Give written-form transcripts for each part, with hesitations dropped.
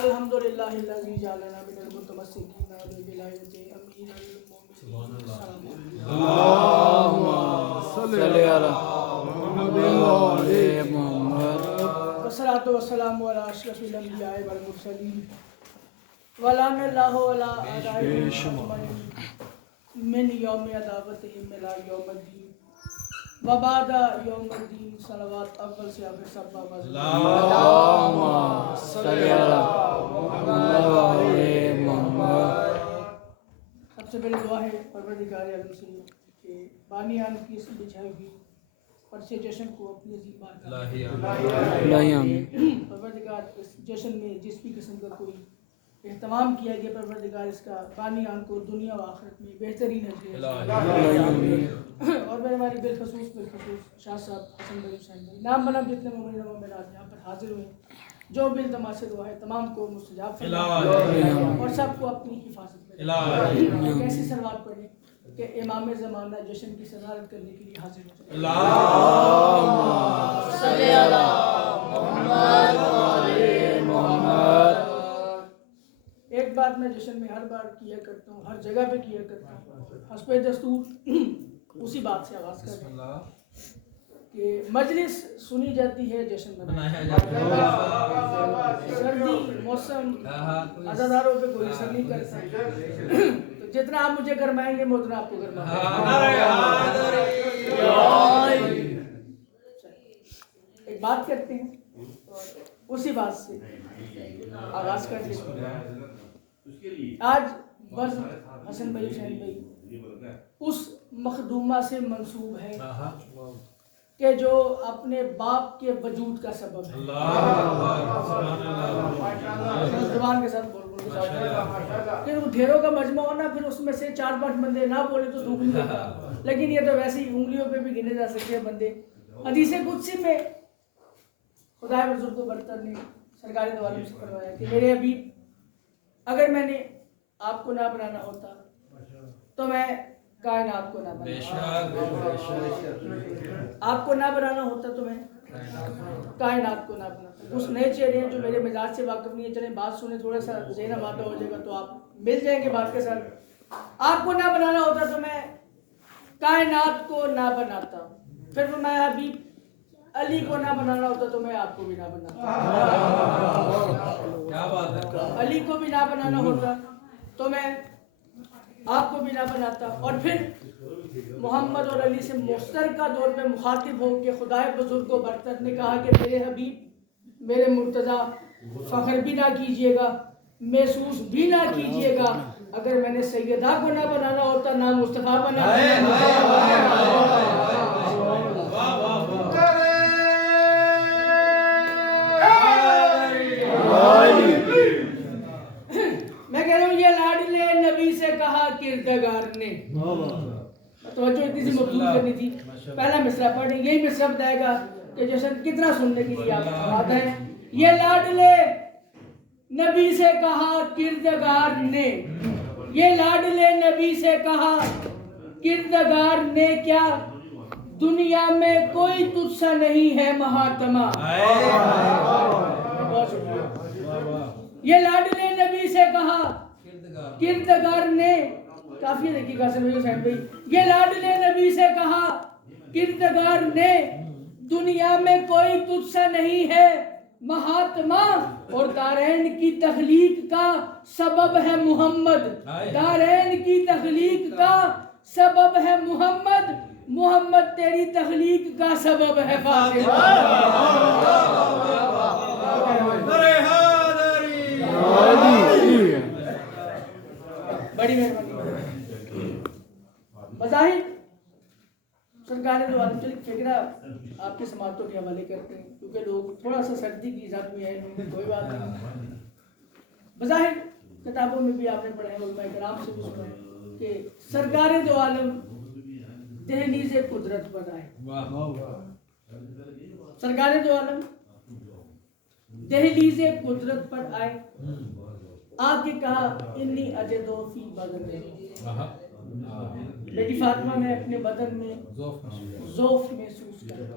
الحمدللہ الذی جعلنا من المتمسکین بولایۃ امیر المؤمنین اللہم صلی علی محمد وعلی محمد والصلاۃ والسلام علی اشرف الانبیاء والمرسلین ولعن اللہ علی اعدائهم اجمعین من یوم عداوتہم الی یوم الدین وبعد یوم الدین صلوات اول سے آخر سب اللہم صلی علی محمد وعلی محمد۔ سب سے پہلے دعا ہے پروردگار عالم سے کہ بانیان کی اس بچھائی ہوئی پرچے جشن کو اپنی عظیم بارگاہ الہی آمین۔ پروردگار اس جشن میں جس بھی قسم کا کوئی اہتمام کیا گیا پروردگار اس کا بانیان کو دنیا و آخرت میں بہترین ہے اور میں ہماری بالخصوص شاہ صاحب حسن بھائی حسین بھائی نام بنام جتنے مومنین و مومنات یہاں پر حاضر ہوئے جو بھی التماس سے دعا ہے تمام کو مستجاب فرمائے اور سب کو اپنی حفاظت کرے۔ ایک ایسی سلوات پڑھیں کہ امام زمانہ جشن کی صدارت کرنے کے لیے حاضر ہو جائے۔ اللہم صلی علی محمد وعلی محمد۔ ایک بات میں جشن میں ہر بار کیا کرتا ہوں، ہر جگہ پہ کیا کرتا ہوں، حسب دستور اسی بات سے آغاز کر رہے ہیں کہ مجلس سنی جاتی ہے، جشن منایا جاتا ہے۔ سردی موسم عزاداروں پہ کوئی اثر نہیں کرتا، تو جتنا آپ مجھے گرمائیں گے میں اتنا آپ کو گرمائیں گے۔ ایک بات کرتے ہیں اور اسی بات سے آغاز کر دیتے ہیں۔ آج بس حسن بھائی حسین بھائی اس مخدومہ سے منسوب ہے کہ جو اپنے باپ کے وجود کا سبب ہے۔ زبان کے ساتھ بول کہ وہ ڈھیروں کا مجمع ہونا، پھر اس میں سے 4-5 بندے نہ بولے تو دکھ نہیں ہوتا، لیکن یہ تو ویسے ہی انگلیوں پہ بھی گنے جا سکتے ہیں بندے۔ حدیث قدسی میں خدا بزرگ و برتر نے سرکار دو عالم سے فرمایا کہ میرے حبیب اگر میں نے آپ کو نہ بنانا ہوتا تو میں کائنات کو نہ بناتا، آپ کو نہ بنانا ہوتا تو میں کائنات کو نہ بناتا۔ کچھ نئے چہرے ہیں جو میرے مزاج سے واقف نہیں ہے، چلیں بات سنیں، تھوڑا سا ذہن آمادہ ہو جائے گا تو آپ مل جائیں گے بات کے ساتھ۔ آپ کو نہ بنانا ہوتا تو میں کائنات کو نہ بناتا، پھر فرمایا حبیب علی کو نہ بنانا ہوتا تو میں آپ کو بھی نہ بناتا، علی کو بھی نہ بنانا ہوتا تو میں آپ کو بھی نہ بناتا۔ اور پھر محمد اور علی سے مشترکہ دور میں مخاطب ہو کہ خدائے بزرگ و برتر نے کہا کہ میرے حبیب میرے مرتضیٰ فخر بھی نہ کیجئے گا، محسوس بھی نہ کیجئے گا، اگر میں نے سیدہ کو نہ بنانا ہوتا نہ مصطفیٰ بنانا۔ میں کہہ رہا ہوں یہ لاڈلے نبی سے کہا کردگار نے، توجہ اتنی سی مبذول کرنی تھی۔ پہلا مصرع پڑھیں، یہی مصرع بتائے گا کہ جشن کتنا سننے کے لیے آپ آتا ہے۔ یہ لاڈلے نبی سے کہا کردگار نے، یہ لاڈلے نبی سے کہا کردگار نے، کیا دنیا میں کوئی تجھ سا نہیں ہے مہاتما۔ یہ لاڈلے نبی سے کہا کردگار نے، کافی ہے دیکھیے قاسم بھائی حسین بھائی، یہ لاڈلے نبی سے کہا کردگار نے، دنیا میں کوئی تجھ سا نہیں ہے مہاتما، اور دارین کی تخلیق کا سبب ہے محمد، دارین کی تخلیق کا سبب ہے محمد، محمد تیری تخلیق کا سبب ہے فاطمہ۔ بڑی مہربانی۔ بظاہر سرکار دو عالم چلے فکرہ آپ کے سماعتوں کے حوالے کرتے ہیں کیونکہ لوگ تھوڑا سا سردی کی ذات میں ہے، کوئی بات نہیں۔ بظاہر کتابوں میں بھی آپ نے پڑھا ہے، علماء کرام سے بھی سنا ہے کہ سرکار دو عالم دہلیز قدرت پر آئے۔ سرکار دو عالم دہلیز قدرت پر آئے، آ کے کہا انی اجدو فی بدن، بیٹی فاطمہ میں اپنے بدن میں ذوف محسوس کرتا۔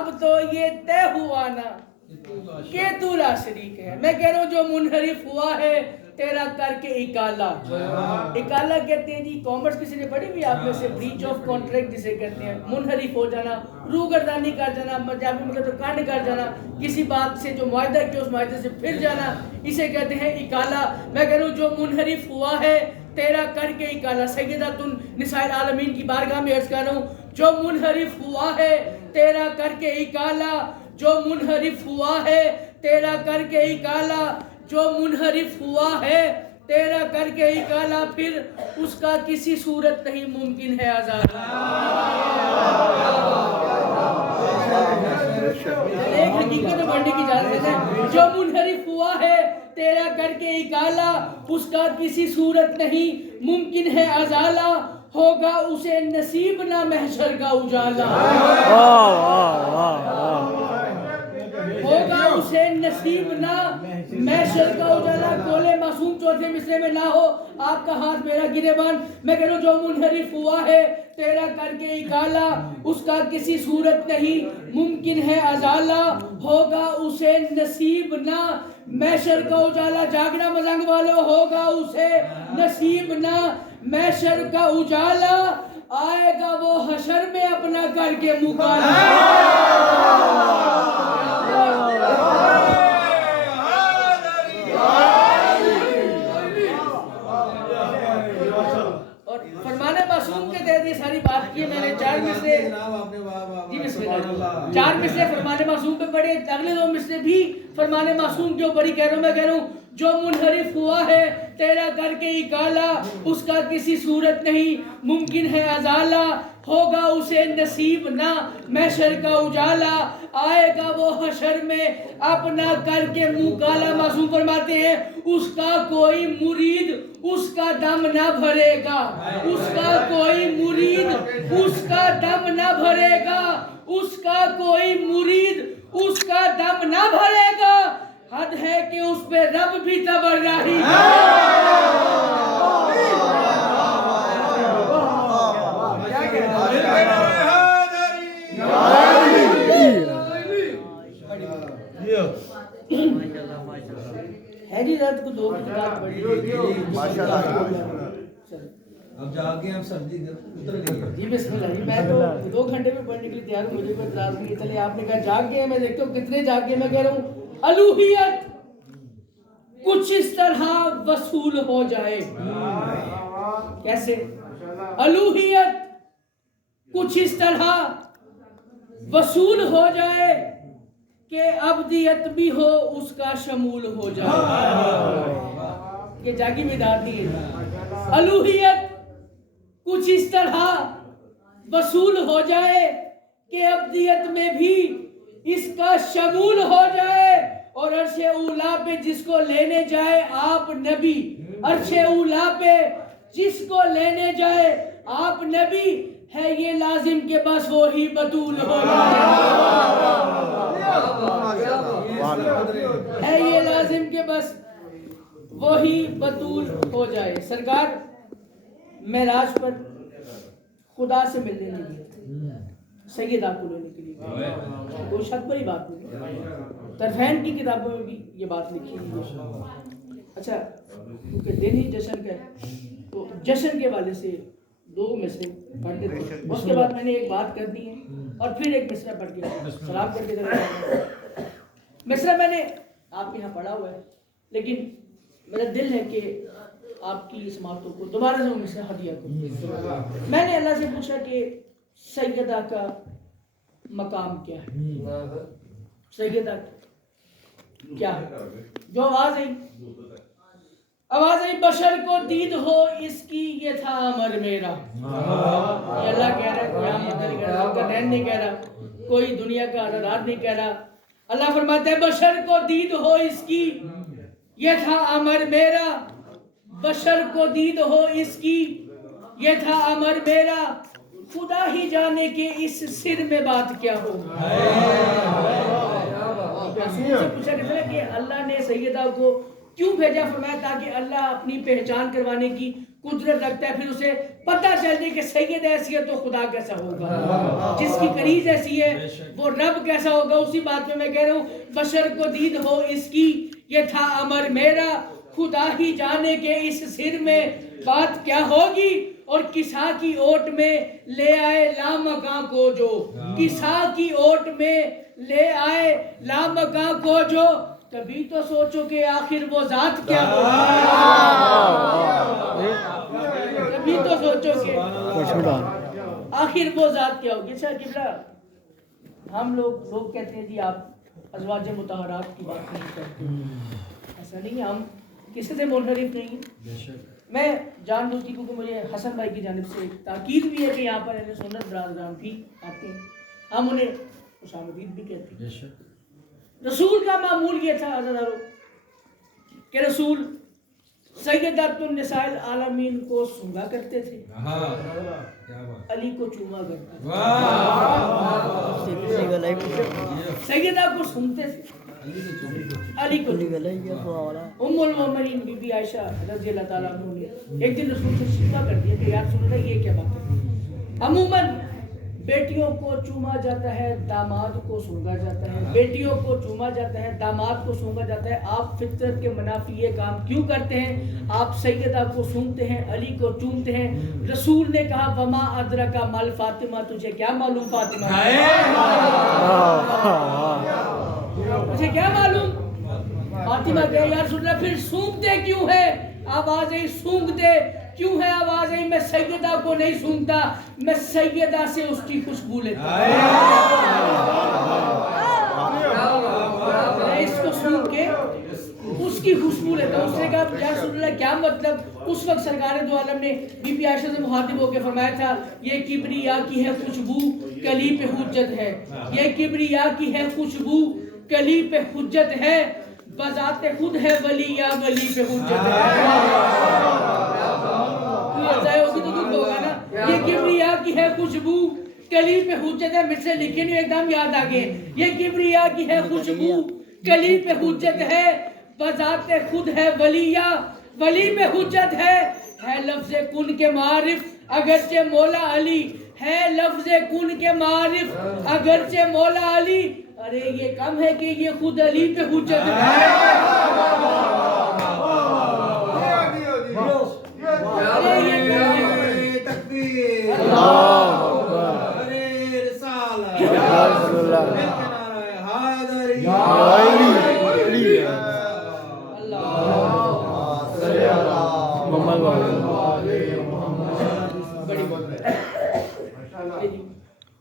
اب تو یہ طے ہوا نا کہ تو لا شریک ہے. میں کہہ رہا ہوں جو منحرف ہوا ہے تیرا کر کے اکالا. اکالا کہتے ہیں جی, کامرس کسی نے پڑھی ہوئی آپ میں سے, بریچ آف کانٹریکٹ جسے کہتے ہیں, منحرف ہو جانا, روگردانی کر جانا, مجابی مطلب تو کانڈ کر جانا, کسی بات سے جو معاہدہ کیا اس معاہدے سے پھر جانا, اسے کہتے ہیں اکالا. میں کہہ رہا ہوں جو منحرف ہوا ہے تیرا کر کے اکالا. سیدۃ النساء العالمین کی بارگاہ میں عرض کر رہا ہوں, جو منحرف ہوا ہے تیرا کر کے اکالا, جو منحرف ہوا ہے تیرا کر کے اکالا, جو منحرف ہوا ہے تیرا کر کے اکالا, پھر اس کا کسی صورت نہیں ممکن ہے ازالہ. ایک حقیقت پڑھنے کی اجازت ہے, جو منحرف ہوا ہے تیرا کر کے اکالا, اس کا کسی صورت نہیں ممکن ہے ازالہ, ہوگا اسے نصیب نہ محشر کا اجالا. ہوگا اسے نصیب نہ محشر کا اجالا. قول معصوم چوتھے مصرے میں نہ ہو آپ کا ہاتھ میرا گریبان. میں کہہ رہا ہوں جو منحرف ہوا ہے تیرا کر کے اکالا, اس کا کسی صورت نہیں ممکن ہے ازالہ, ہوگا اسے نصیب نہ محشر کا اجالا. جاگنا مزنگ والو, ہوگا اسے نصیب نہ محشر کا اجالا, آئے گا وہ حشر میں اپنا کر کے مکالا. اور فرمان معصوم کے تحت یہ ساری بات کی ہے میں نے. 4 مصرے جی بسم اللہ, 4 مصرے فرمان معصوم پہ پڑھے, اگلے 2 مصرے بھی فرمان معصوم کے اوپر ہی کہہ رہا ہوں. میں کہہ رہا ہوں جو منحرف ہوا ہے تیرا کر کے اکالا, اس کا کسی صورت نہیں ممکن ہے ازالہ, ہوگا اسے نصیب نہ محشر کا اجالا, آئے گا وہ حشر میں اپنا کر کے منہ کالا. معصوم فرماتے ہیں اس کا کوئی مرید اس کا دم نہ بھرے گا, اس کا کوئی مرید اس کا دم نہ بھرے گا, اس کا کوئی مرید اس کا دم نہ بھرے گا, حد ہے کہ اس پہ رب بھی تبرہی ہے جی. رات کو 2 کتاب پڑھی اب جا کے ہم سبزی اتر گئی جی بسم اللہ جی. میں تو 2 گھنٹے میں پڑھنے کے لیے تیار ہوں, مجھے کوئی اعتراض نہیں. چلیے آپ نے کہا جاگ گئے, میں دیکھتا ہوں کتنے جاگ گئے. میں کہہ رہا ہوں الوہیت کچھ اس طرح وصول ہو جائے. کیسے؟ الوہیت کچھ اس طرح وصول ہو جائے کہ ابدیت بھی ہو اس کا شمول ہو جائے. یہ جاگی میں داتی ہے. الوہیت کچھ اس طرح وصول ہو جائے کہ ابدیت میں بھی اس کا شمول ہو جائے, اور عرش اولا پہ جس کو لینے جائے آپ نبی, عرش اولا پہ جس کو لینے جائے آپ نبی, ہے یہ لازم کہ بس وہی بطول ہو جائے. ہے یہ لازم کہ بس وہی بطول ہو جائے. سرکار معراج پر خدا سے ملنے نہیں گئے, سیدہ کو لینے کے لیے. کوئی شک بڑی بات نہیں, طرفین کی کتابوں میں بھی یہ بات لکھی ہے. اچھا, کیونکہ دن ہی جشن کا ہے تو جشن کے والے سے 2 مصرے پڑھ دیتے ہیں. اس کے بعد میں نے ایک بات کر دی ہے اور پھر ایک مصرع پڑھ کے سلام کر کے مصرع میں نے آپ کے یہاں پڑھا ہوا ہے, لیکن میرا دل ہے کہ آپ کی اس باتوں کو دوبارہ سے مصرع ہدیہ کروں. میں نے اللہ سے پوچھا کہ سیدہ کا مقام کیا ہے, سیدہ کیا ہے. جو آواز آئی بشر کو دید ہو اس کی یہ تھا امر میرا. یہ اللہ کہہ رہا ہے, کوئی عام بندہ نہیں کہہ رہا, ذوالقرنین نہیں کہہ رہا, کوئی دنیا کا عددات نہیں کہہ رہا. اللہ فرماتا ہے بشر کو دید ہو اس کی یہ تھا امر میرا, بشر کو دید ہو اس کی یہ تھا امر میرا, خدا ہی جانے کہ اس سر میں بات کیا ہو. رسول سے پوچھا کرتا ہے کہ اللہ نے سیدہ کو کیوں بھیجا, فرمایا تاکہ اللہ اپنی پہچان کروانے کی قدرت رکھتا ہے, پھر اسے پتہ چل جائے کہ سید ایسی ہے تو خدا کیسا ہوگا، جس کی کنیز ایسی ہے وہ رب کیسا ہوگا۔ اسی بات میں کہہ رہا ہوں بشر کو دید ہو اس کی یہ تھا امر میرا، خدا ہی جانے کے اس سر میں بات کیا ہوگی، اور کسا کی اوٹ میں لے آئے لامکاں کو جو، کسا کی اوٹ میں لے آئے لامکاں کو جو، کبھی تو سوچو کہ آخر وہ ذات کیا ہوگی، کبھی تو سوچو کہ آخر وہ ذات کیا ہوگی۔ اچھا قبلہ، ہم لوگ کہتے ہیں جی آپ ازواج مطہرات کی بات نہیں کرتے، ایسا نہیں ہے، ہم کسی سے منحرف نہیں ہیں۔ میں جان بوجھ کیونکہ مجھے حسن بھائی کی جانب سے تاکید بھی ہے کہ یہاں پر اہل سنت برادران بھی آتے ہیں، ہم انہیں خوش آمدید بھی کہتے ہیں۔ رسول کا معمول یہ تھا عزیزارو کہ رسول سیدۃ النساء العالمین کو سونگا کرتے تھے، علی کو چوما کرتے تھے، سیدہ کو سونگتے تھے، علی کو۔ ام المومنین بی بی عائشہ رضی اللہ تعالیٰ عنہ نے ایک دن رسول سے شکوہ کر دیا کہ یا رسول اللہ یہ کیا بات ہے، عموماً بیٹیوں کو چوما جاتا ہے، داماد کو سونگا جاتا ہے، بیٹیوں کو چوما جاتا ہے، داماد کو سونگا جاتا ہے، آپ فطرت کے منافی یہ کام کیوں کرتے ہیں؟ آپ سیدہ کو سونگتے ہیں، علی کو چومتے ہیں۔ رسول نے کہا وما ادرک مال فاطمہ، تجھے کیا معلوم فاطمہ، مجھے کیا معلوم فاطمہ کہے یا رسول اللہ پھر سونگتے کیوں ہے؟ آواز آئی سونگتے کیوں ہے؟ آواز آئی میں سیدہ کو نہیں سونگتا، میں سیدہ سے اس کی خوشبو لیتا ہوں، میں اس کو سونگ کے اس کی خوشبو لیتا ہوں۔ اس نے کہا یا رسول اللہ کیا مطلب؟ اس وقت سرکار دو عالم نے بی بی عائشہ سے مخاطب ہو کے فرمایا تھا یہ کبریا کی ہے خوشبو کلی پہ حجت ہے، یہ کبریا کی ہے خوشبو کلی پہ حجت ہے، بذات خود ہے ولی یا ولی پہ حجت ہے، ہوگی تو دکھ ہوگا نا۔ یہ کبریا کی ہے خوشبو کلی پہ حجت ہے، مجھ سے لکھے نہیں ایک دم یاد آگے، یہ کبریا کی ہے خوشبو کلی پہ حجت ہے، بذات خود ہے ولی یا ولی پہ حجت ہے لفظ کن کے معارف اگرچہ مولا علی، ہے لفظ کن کے معارف اگرچہ مولا علی، ارے یہ کم ہے کہ یہ خود علی پہ حجت ہے۔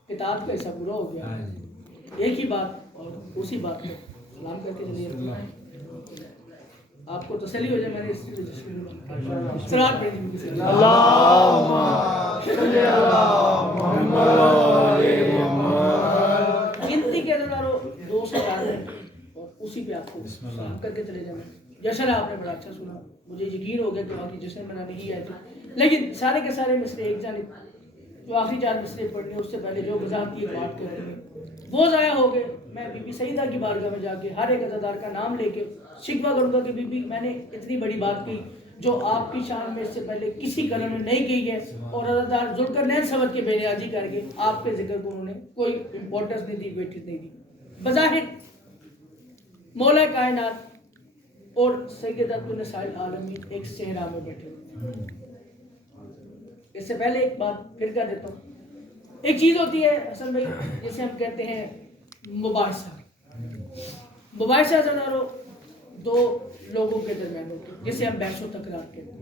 کتاب کا ایسا پورا ہو گیا، ایک ہی بات اور اسی بات میں سلام کرتے چلیے، آپ کو تسلی ہو جائے۔ میں نے اس صلوات پڑھی تھی، اللہم صلی علی محمد، گنتی کے اندر 2 سے 4 ہیں اور اسی پہ آپ کو سلام کر کے چلے جانا۔ جشن آپ نے بڑا اچھا سنا، مجھے یقین ہو گیا کہ باقی جشن منانے ہی آئے تھے، لیکن سارے کے سارے مصرے ایک جانب جو آخری 4 مصرے پڑھنے اس سے پہلے جو وضاحت کی بات کر رہے ہیں وہ ضائع ہو گئے۔ میں بی بی سیدہ کی بارگاہ میں جا کے ہر ایک عزادار کا نام لے کے شکوہ کروں گا کہ بی بی میں نے اتنی بڑی بات کی جو آپ کی شان میں اس سے پہلے کسی قلم میں نہیں کی ہے، اور عزادار ذوالقرنین سبت کے بے نیازی کر کے آپ کے ذکر کو انہوں نے کوئی امپورٹنس نہیں دی، ویٹیج نہیں دی۔ بظاہر مولا کائنات اور سیدۃ النساء العالمین ایک صحرا میں بیٹھے ہوئے۔ اس سے پہلے ایک بات پھر کر دیتا ہوں، ایک چیز ہوتی ہے حسن بھائی جسے ہم کہتے ہیں مباحثہ۔ مباحثہ ذرا 2 لوگوں کے درمیان ہوتی ہے جسے ہم بحث و تکرار کہتے ہیں،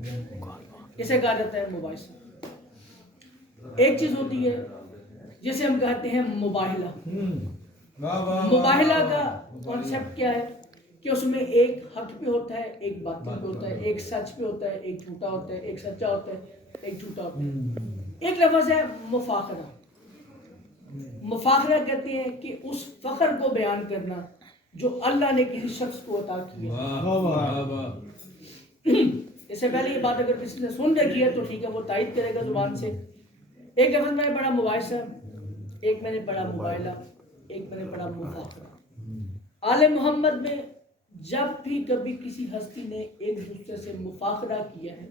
اسے کہا جاتا ہے مباحثہ۔ ایک چیز ہوتی ہے جسے ہم کہتے ہیں مباہلہ۔ مباہلہ کا کانسیپٹ کیا ہے کہ اس میں ایک حق پہ ہوتا ہے، ایک باطل پہ ہوتا ہے، ایک سچ پہ ہوتا ہے، ایک جھوٹا ہوتا ہے، ایک سچا ہوتا ہے، ایک جھوٹا ہوتا ہے۔ ایک لفظ ہے مفاخرہ۔ مفاخرہ کہتے ہیں کہ اس فخر کو بیان کرنا جو اللہ نے کسی شخص کو عطا کیا۔ اس سے پہلے یہ بات اگر کسی نے سن رکھی ہے تو ٹھیک ہے، وہ تائید کرے گا زبان سے۔ ایک لفظ میں نے پڑھا مباحثہ، ایک میں نے پڑھا مباہلہ، ایک میں نے پڑھا مفاخرہ۔ آل محمد میں جب بھی کبھی کسی ہستی نے ایک دوسرے سے مفاخرہ کیا ہے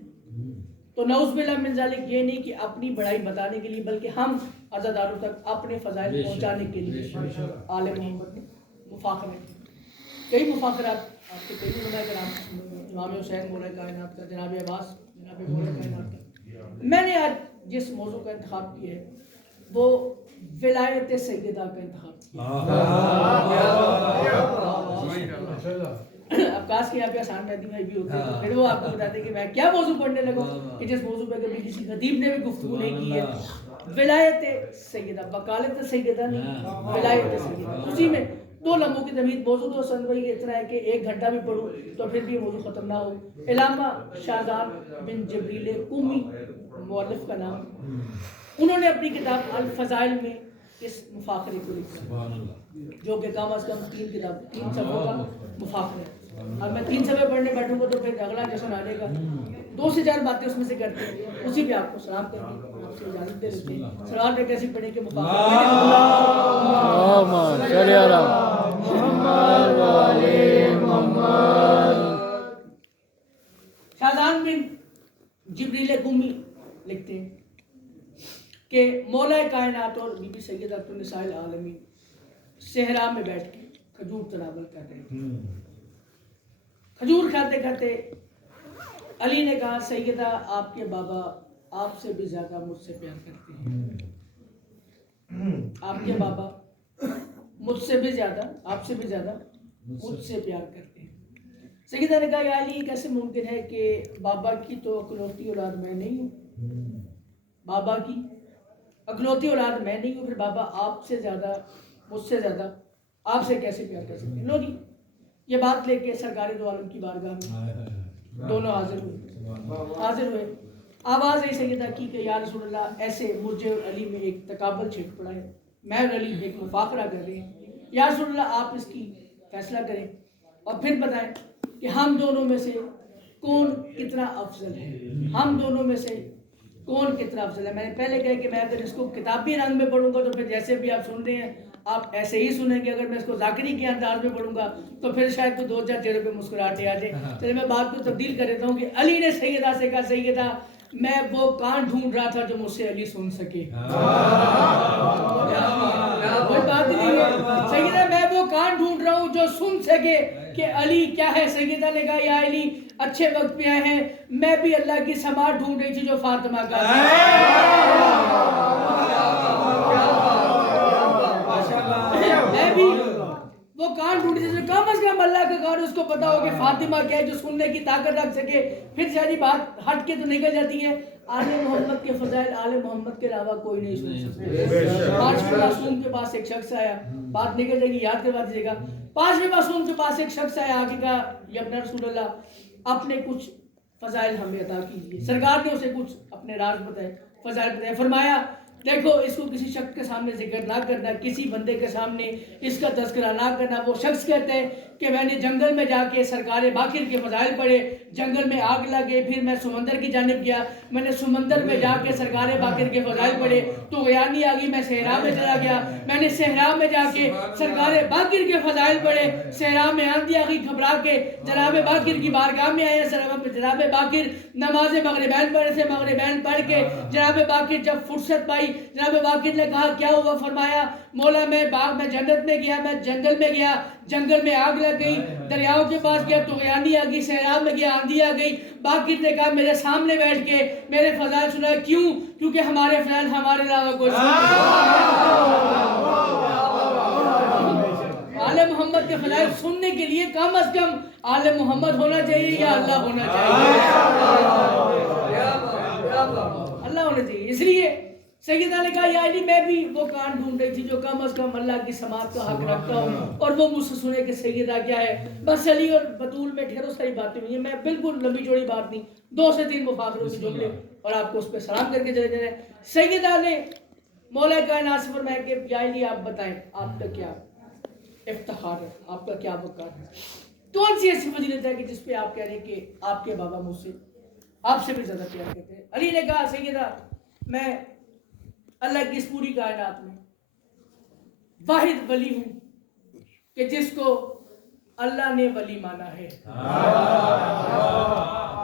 تو نعوذ باللہ من ذالک یہ نہیں کہ اپنی بڑائی بتانے کے لیے بلکہ ہم عزاداروں تک اپنے فضائل پہنچانے کے لیے آل محمد نے مفاخرے کئی مفاخرات آپ کے کئی علماء کرام امام حسین مولا کائنات کا، جناب عباس جناب مولا کائنات کا. میں نے آج جس موضوع کا انتخاب کیا ہے وہ ولایت سیدہ کا انتخاب کیا. عباس کے یہاں پہ آسان مہدی بھائی بھی ہوتے ہیں، پھر وہ آپ کو بتاتے ہیں کہ میں کیا موضوع پڑھنے لگا کہ جس موضوع پہ کبھی کسی خطیب نے بھی گفتگو نہیں کی ہے. ولایت سیدہ، وکالت سیدہ نہیں، ولایت سیدہ. اسی میں 2 لمحوں کی تمہید. موضوع تو سن بھائی اتنا ہے کہ 1 گھنٹہ بھی پڑھوں تو پھر بھی موضوع ختم نہ ہو. علامہ شاہزان بن جبریل قمی مؤلف کا نام، انہوں نے اپنی کتاب الفضائل میں اس مفاخرے کو لکھا جو کہ کم از کم 3 صفحوں کا مفاخرہ ہے. اب میں 3 صفحے پڑھنے بیٹھوں گا تو پھر اگلا جشن آ جائے گا. 2 سے 4 باتیں اس میں سے کرتے ہیں، اسی پہ آپ کو سلام کر کے آپ سے اجازت دے دیتے ہیں. سلام پہ کیسی پڑھیں کہ مفاخرہ اللهم صل علی محمد و علی محمد. شاہزان بن جبریل قمی لکھتے ہیں کہ مولا کائنات اور بی بی سیدہ النساء العالمین صحرا میں بیٹھ کے کھجور تناول کر رہے تھے. کھجور کھاتے کھاتے علی نے کہا سیدہ آپ کے بابا آپ سے بھی زیادہ مجھ سے پیار کرتے ہیں. آپ کے بابا مجھ سے بھی زیادہ، آپ سے بھی زیادہ مجھ سے پیار کرتے ہیں. سیدہ نے کہا یا علی کیسے ممکن ہے کہ بابا کی تو اکلوتی اولاد میں نہیں ہوں، بابا کی اکلوتی اولاد میں نہیں ہوں، پھر بابا آپ سے زیادہ مجھ سے زیادہ آپ سے کیسے پیار کر سکتے ہیں. لو جی یہ بات لے کے سرکار دو عالم کی بارگاہ میں دونوں حاضر ہوئے. آواز ہے سیدہ کی کہ یا رسول اللہ ایسے مجھے اور علی میں ایک تقابل چھڑ پڑا ہے، میں اور علی ایک مفاخرہ کر رہے ہیں. یا رسول اللہ آپ اس کی فیصلہ کریں اور پھر بتائیں کہ ہم دونوں میں سے کون کتنا افضل ہے. ہم دونوں میں سے کون کتنا افضل ہے. میں نے پہلے کہا کہ میں اگر اس کو کتابی رنگ میں پڑھوں گا تو پھر جیسے بھی آپ سن رہے ہیں آپ ایسے ہی سنیں گے. اگر میں اس کو ذاکری کے انداز میں پڑھوں گا تو پھر شاید تو 2-4 چہرے پہ مسکراہٹیں آ جائیں. چلے میں بات کو تبدیل کر دیتا ہوں کہ علی نے سیدہ سے کہا سیدہ میں وہ کان ڈھونڈ رہا تھا جو مجھ سے علی سن سکے. کوئی بات نہیں ہے سیدہ میں وہ کان ڈھونڈ رہا ہوں جو سن سکے کہ علی کیا ہے. سیدہ نے کہا یا علی اچھے وقت پہ آئے ہیں، میں بھی اللہ کی سماعت ڈھونڈ رہی تھی جو فاطمہ کا میں بھی وہ کان ڈھونڈ رہی تھی. کم از کم اللہ کا کان اس کو پتا ہو کہ فاطمہ کیا ہے جو سننے کی طاقت رکھ سکے. پھر ساری بات ہٹ کے تو نکل جاتی ہے. آل محمد کے فضائل آل محمد کے علاوہ کوئی نہیں سن سکتا. 5ویں معصوم کے پاس ایک شخص آیا، بات نکل جائے گی یاد کروا دیجیے گا. 5ویں معصوم کے پاس ایک شخص آیا، آگے کہا یا اپنا رسول اللہ اپنے کچھ فضائل ہمیں عطا کیجیے. سرکار نے اسے کچھ اپنے راز بتائے، فضائل بتائے. فرمایا دیکھو اس کو کسی شخص کے سامنے ذکر نہ کرنا، کسی بندے کے سامنے اس کا تذکرہ نہ کرنا. وہ شخص کہتے ہیں کہ میں نے جنگل میں جا کے سرکار باقر کے فضائل پڑھے، جنگل میں آگ لگے، پھر میں سمندر کی جانب گیا، میں نے سمندر میں جا کے سرکار باقر کے فضائل پڑھے تو غیانی آ گئی، میں صحرا میں چلا گیا، میں نے صحرا میں جا کے سرکار باقر کے فضائل پڑھے. صحرا میں آندھی آ گئی، گھبرا کے جناب باقر کی بارگاہ میں آئے. جناب باقر نماز مغربین پڑھے تھے، مغربین پڑھ کے جناب باقر جب فرصت پائی جناب باقر نے کہا کیا ہوا. فرمایا مولا میں باغ میں جنت میں گیا، میں جنگل میں گیا، جنگل میں آگ لگ گئی، دریاؤں کے پاس گیا تو غیانی آ گئی، صحرا میں گیا آندھی آ گئی. باقر نے کہا میرے سامنے بیٹھ کے میرے فضائل سنا. کیوں؟ کیونکہ ہمارے فضائل ہمارے علاوہ کوئی آل محمد کے فضائل سننے کے لیے کم از کم آل محمد ہونا چاہیے یا اللہ ہونا چاہیے. اللہ ہونا چاہیے. اس لیے سیدہ نے کہا یا علی میں بھی وہ کان ڈھونڈ رہی تھی جو کم از کم اللہ کی سماعت کا حق رکھتا ہوں اور وہ مجھ سے سنے کہ سیدہ کیا ہے. بس علی اور بطول میں ڈھیروں ساری باتیں ہوئی ہیں، میں بالکل لمبی چوڑی بات نہیں، 2 سے 3 مفاخروں کے جملے اور آپ کو اس پہ سلام کر کے چلے جا رہے ہیں. سیدہ نے مولا کائنات سے فرمایا کہ یا علی آپ بتائیں آپ کا کیا افتخار ہے، آپ کا کیا وقار ہے، کون سی ایسی فضیلت ہے کہ جس پہ آپ کہہ رہے ہیں کہ آپ کے بابا مجھ سے آپ سے بھی زیادہ پیار کرتے ہیں. علی نے کہا سیدہ میں اللہ کی اس پوری کائنات میں واحد ولی ہوں کہ جس کو اللہ نے ولی مانا ہے.